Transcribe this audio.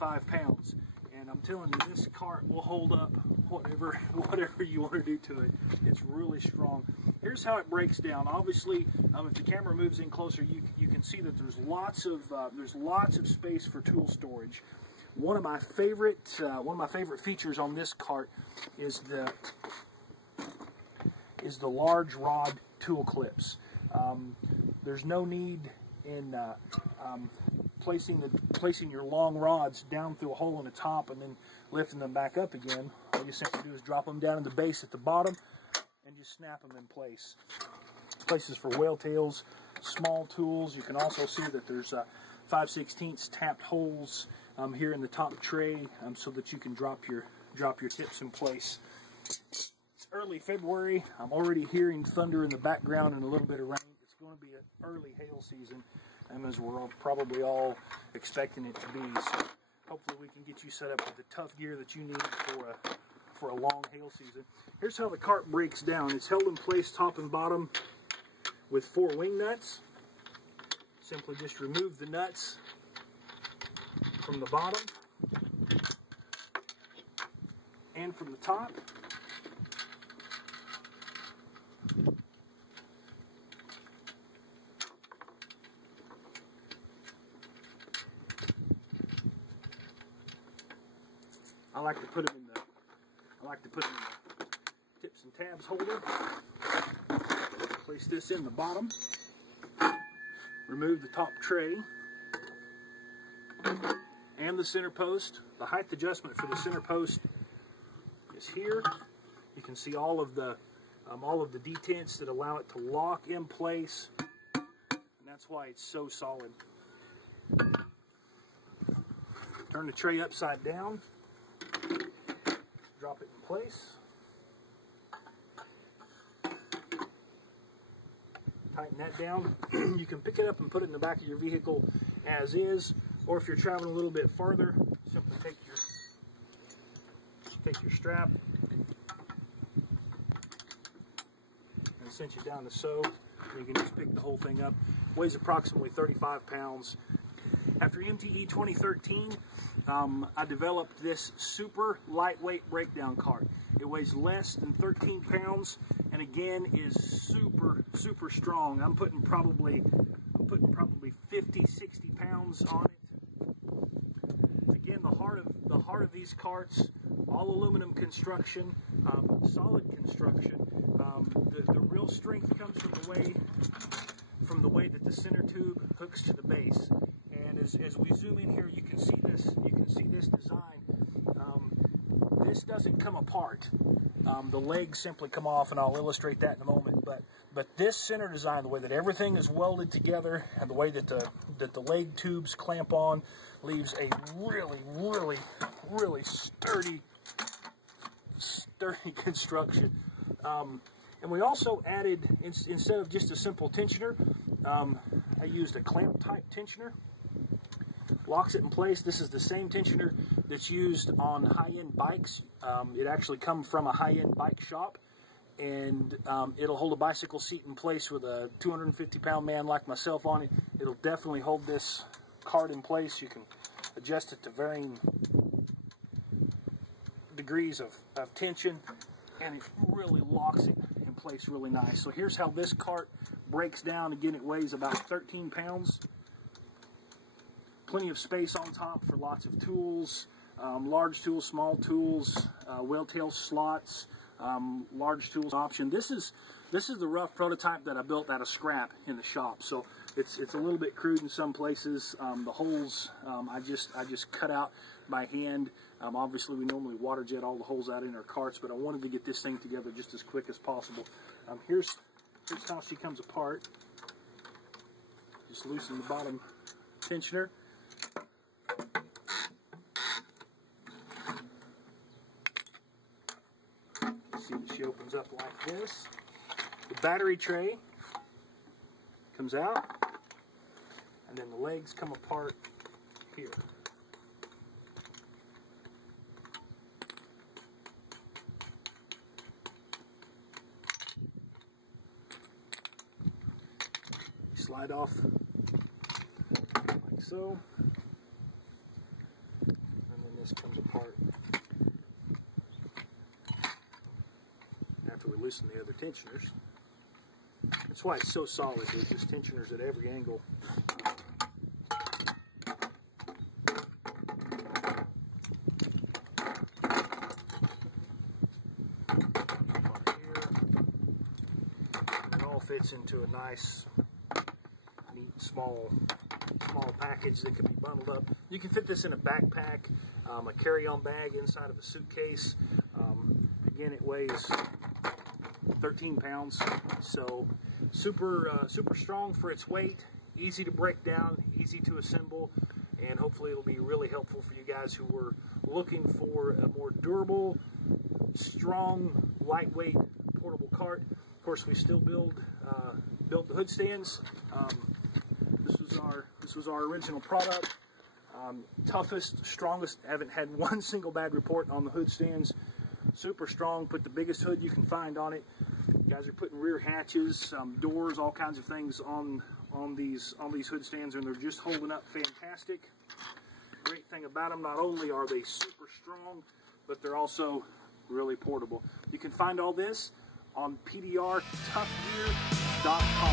35 pounds. And I'm telling you, this cart will hold up whatever you want to do to it. It's really strong. Here's how it breaks down. Obviously, if the camera moves in closer, you can see that there's lots of space for tool storage. One of my favorite features on this cart is the large rod tool clips. There's no need in placing your long rods down through a hole in the top and then lifting them back up again. All you simply do is drop them down in the base at the bottom and just snap them in place. Places for whale tails, small tools. You can also see that there's 5/16 tapped holes here in the top tray so that you can drop your tips in place. It's early February. I'm already hearing thunder in the background and a little bit of rain. It's going to be an early hail season, as we're probably all expecting it to be. So hopefully we can get you set up with the tough gear that you need for a long hail season. Here's how the cart breaks down. It's held in place top and bottom with 4 wing nuts. Simply just remove the nuts from the bottom and from the top. I like to put them in the tips and tabs holder. Place this in the bottom. Remove the top tray and the center post. The height adjustment for the center post is here. You can see all of the detents that allow it to lock in place, and that's why it's so solid. Turn the tray upside down. Drop it in place. Tighten that down. You can pick it up and put it in the back of your vehicle as is, or if you're traveling a little bit farther, simply take your strap and cinch it down to so. You can just pick the whole thing up. Weighs approximately 35 pounds. After MTE 2013, I developed this super lightweight breakdown cart. It weighs less than 13 pounds, and again is super strong. I'm putting probably 50, 60 pounds on it. Again, the heart of these carts, all aluminum construction, solid construction. The real strength comes from the way that the center tube hooks to the base. And as we zoom in here, you can see this design. This doesn't come apart. The legs simply come off, and I'll illustrate that in a moment. But this center design, the way that everything is welded together, and the way that the leg tubes clamp on, leaves a really sturdy construction. And we also added, instead of just a simple tensioner, I used a clamp type tensioner. Locks it in place. This is the same tensioner that's used on high-end bikes. It actually comes from a high-end bike shop, and it'll hold a bicycle seat in place with a 250-pound man like myself on it. It'll definitely hold this cart in place. You can adjust it to varying degrees of tension, and it really locks it in place really nice. So here's how this cart breaks down. Again, it weighs about 13 pounds. Plenty of space on top for lots of tools, large tools, small tools, whale tail slots, large tools option. This is the rough prototype that I built out of scrap in the shop. So it's a little bit crude in some places. The holes I just cut out by hand. Obviously, we normally water jet all the holes out in our carts, but I wanted to get this thing together just as quick as possible. Here's how she comes apart. Just loosen the bottom tensioner. See that she opens up like this. The battery tray comes out, and then the legs come apart here. Slide off like so. loosen the other tensioners. That's why it's so solid. There's just tensioners at every angle. It all fits into a nice, neat, small package that can be bundled up. You can fit this in a backpack, a carry-on bag inside of a suitcase. Again, it weighs 13 pounds, so super strong for its weight, easy to break down, easy to assemble, and hopefully it'll be really helpful for you guys who were looking for a more durable, strong, lightweight, portable cart. Of course, we still built the hood stands. This was our original product. Toughest, strongest. Haven't had one single bad report on the hood stands. Super strong. Put the biggest hood you can find on it. You guys are putting rear hatches, doors, all kinds of things on these hood stands, and they're just holding up fantastic. Great thing about them, not only are they super strong, but they're also really portable. You can find all this on PDR Tough Gear.com.